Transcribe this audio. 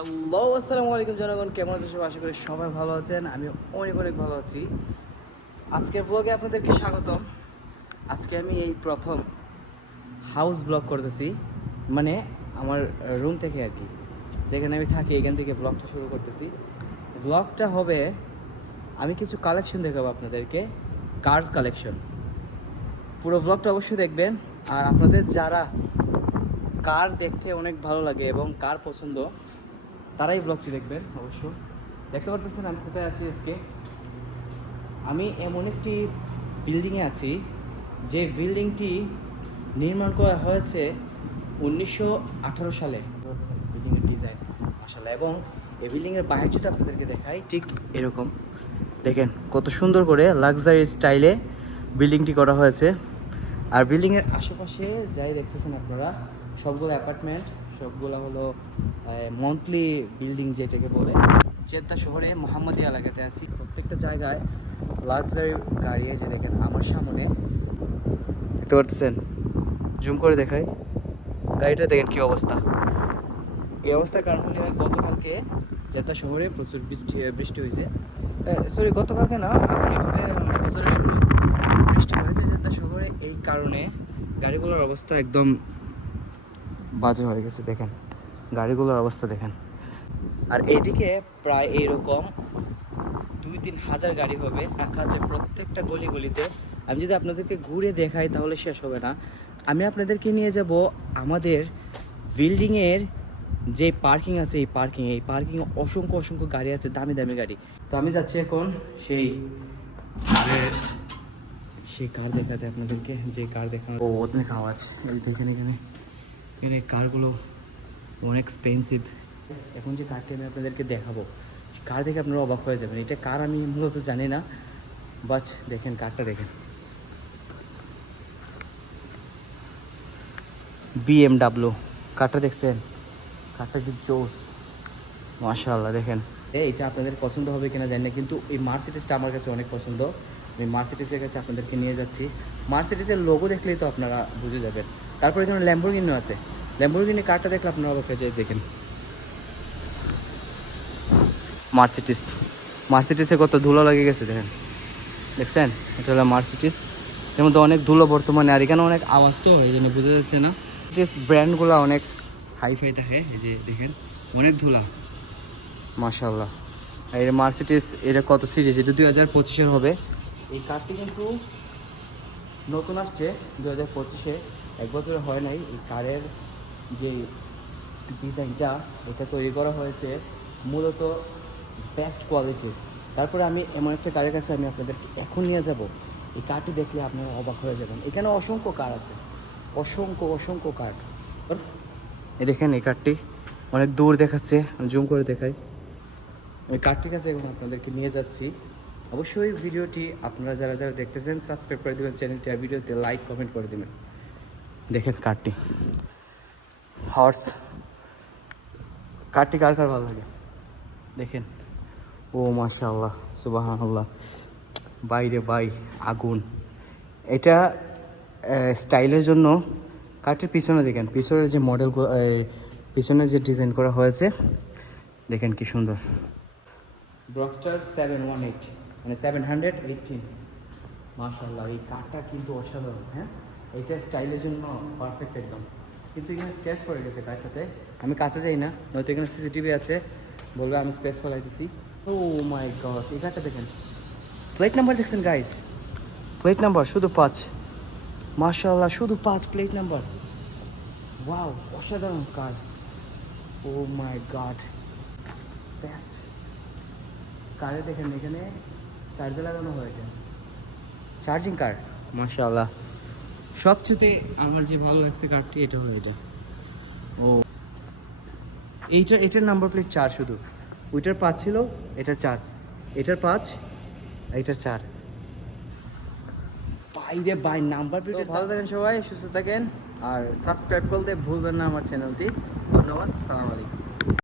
Hello, আসসালামু আলাইকুম জনগণ, কেমন আছেন সবাই? আশা করি সবাই ভালো আছেন। আমি অনেক অনেক ভালো আছি। আজকের ব্লগে আপনাদেরকে স্বাগতম। আজকে আমি এই প্রথম হাউস ব্লগ করতেছি, মানে আমার রুম থেকে আর কি, যেখানে আমি থাকি এখান থেকে ব্লগটা শুরু করতেছি। ব্লগটা হবে, আমি কিছু কালেকশন দেখাবো আপনাদেরকে, কার্স কালেকশন। পুরো ব্লগটা অবশ্যই দেখবেন। আর আপনাদের যারা কার দেখতে অনেক ভালো লাগে এবং কার পছন্দ, তারাই ব্লগটি দেখবেন অবশ্য। দেখতে পারতেছেন আমি কোথায় আছি আজকে। আমি এমন একটি বিল্ডিংয়ে আছি, যে বিল্ডিংটি নির্মাণ করা হয়েছে 1918 সালে। বিল্ডিংয়ের ডিজাইন মাশাআল্লাহ। এবং এই বিল্ডিংয়ের বাইরে যদি আপনাদেরকে দেখাই, ঠিক এরকম দেখেন কত সুন্দর করে লাক্সারি স্টাইলে বিল্ডিংটি করা হয়েছে। আর বিল্ডিংয়ের আশেপাশে যাই দেখতেছেন আপনারা, সবগুলো অ্যাপার্টমেন্ট, সবগুলো হলো মন্থলি বিল্ডিং যেটাকে বলে। জেদ্দা শহরে মোহাম্মদিয়া এলাকাতে আছি। প্রত্যেকটা জায়গায় লাক্সারি গাড়ি, যে দেখেন আমার সামনে দেখতে পাচ্ছেন, জুম করে দেখাই, গাড়িটা দেখেন কি অবস্থা। এই অবস্থার কারণ হলে গতকালকে জেদ্দা শহরে প্রচুর বৃষ্টি হয়েছে। সরি, গতকালকে না, আজকে ফজরের সময় বৃষ্টি হয়েছে জেদ্দা শহরে। এই কারণে গাড়িগুলোর অবস্থা একদম বাজে হয়ে গেছে। দেখেন গাড়িগুলোর অবস্থা দেখেন। আর এইদিকে প্রায় এইরকম 2-3 হাজার গাড়ি হবে, রাখা আছে প্রত্যেকটা গলি গলিতে। আমি যদি আপনাদেরকে ঘুরে দেখাই তাহলে শেষ হবে না। আমি আপনাদেরকে নিয়ে যাব আমাদের বিল্ডিংয়ের যে পার্কিং আছে, এই পার্কিং অসংখ্য অসংখ্য গাড়ি আছে, দামি দামি গাড়ি। তো আমি যাচ্ছি এখন সেই কার দেখাতে আপনাদেরকে, যে কার দেখানো। ও অনেক আওয়াজ, এই দেখেন এখানে এখানে কারগুলো অনেক এক্সপেন্সিভ। এখন যে কারটি আমি আপনাদেরকে দেখাবো, কার দেখে আপনারা অবাক হয়ে যাবেন। এটা কার আমি মূলত জানি না, বাট দেখেন কারটা দেখেন, BMW কারটা দেখছেন? কারটা কি জোস, মাশাআল্লাহ। দেখেন এইটা আপনাদের পছন্দ হবে কিনা জানি না, কিন্তু এই মার্সিডিসটা আমার কাছে অনেক পছন্দ। আমি মার্সিডিসের কাছে আপনাদেরকে নিয়ে যাচ্ছি। মার্সিডিসের লোগো দেখলেই তো আপনারা বুঝে যাবেন। তারপর এখানে ল্যাম্বরগিনিও আছে। ল্যাম্বরগিনি কারটা দেখলে আপনারা অবাক হয়ে যায়। দেখেন মার্সিডিসে কত ধুলো লেগে গেছে, দেখেন, দেখছেন? এটা হলো মার্সিডিস, এর মধ্যে অনেক ধুলো বর্তমানে। আর এখানে অনেক আওয়াজ, তো এই জন্য বোঝা যাচ্ছে না। মার্সিডিস ব্র্যান্ডগুলো অনেক হাইফাই থাকে, এই যে দেখেন অনেক ধুলা, মাশাআল্লাহ। আর এই মার্সিডিস, এটা কত সিরিজ, এটা 2025-এর হবে। এই কারটি কিন্তু নতুন আসছে 2025-এ, 1 বছর হয় নাই। এই কারের যে ডিজাইনটা, এটা তৈরি করা হয়েছে মূলত বেস্ট কোয়ালিটির। তারপরে আমি এমন একটা কারের কাছে আমি আপনাদেরকে এখন নিয়ে যাব। এই কারটি দেখলে আপনারা অবাক হয়ে যাবেন। এখানে অসংখ্য কার আছে, অসংখ্য অসংখ্য কার। এই দেখেন এই কারটি অনেক দূর দেখাচ্ছে, জুম করে দেখাই। ওই কারটির কাছে এখন আপনাদেরকে নিয়ে যাচ্ছি। অবশ্যই ভিডিওটি আপনারা যারা যারা দেখতেছেন সাবস্ক্রাইব করে দেবেন চ্যানেলটি, আর ভিডিওতে লাইক কমেন্ট করে দেবেন। দেখেন কারটি, হর্স কারটি কার কার ভালো লাগে দেখেন। ও মাশাআল্লাহ, সুবহানাল্লাহ, বাইরে বাই আগুন। এটা স্টাইলের জন্য কারটির পিছনে দেখেন, পিছনের যে মডেলগুলো, পিছনে যে ডিজাইন করা হয়েছে দেখেন কি সুন্দর। ব্রকস্টার 718, মানে 718, মাশাআল্লাহ। এই কারটা কিন্তু অসাধারণ। হ্যাঁ, এটা স্টাইলের জন্য পারফেক্ট একদম। কিন্তু এখানে স্ক্র্যাচ পড়ে গেছে কারটাতে। আমি কাছে যাই না, নয়তো এখানে সিসিটিভি আছে, বলবে আমি স্ক্র্যাচ ফেলাইতেছি। ও মাই গড, এই কারটা দেখেন, প্লেট নাম্বার দেখছেন গাইজ? প্লেট নাম্বার শুধু 5, মাশাআল্লাহ, শুধু 5 প্লেট নাম্বার। ওয়াও, অসাধারণ কার। ও মাই গড, বেস্ট। কারে দেখেন এখানে চার্জে লাগানো হয়েছে, চার্জিং কার, মাশাআল্লাহ। সবচেয়ে আমার যে ভালো লাগছে কারটি, এটা হলো এটা। ও এটার নাম্বার প্লেট 4 শুধু, ওইটার 5 ছিল, এটা 4, এটার 5, এইটার 4। বাইরে বাই নাম্বার প্লেট। ভালো থাকেন সবাই, সুস্থ থাকেন, আর সাবস্ক্রাইব করতে ভুলবেন না আমার চ্যানেলটি। ধন্যবাদ, সালাম আলাইকুম।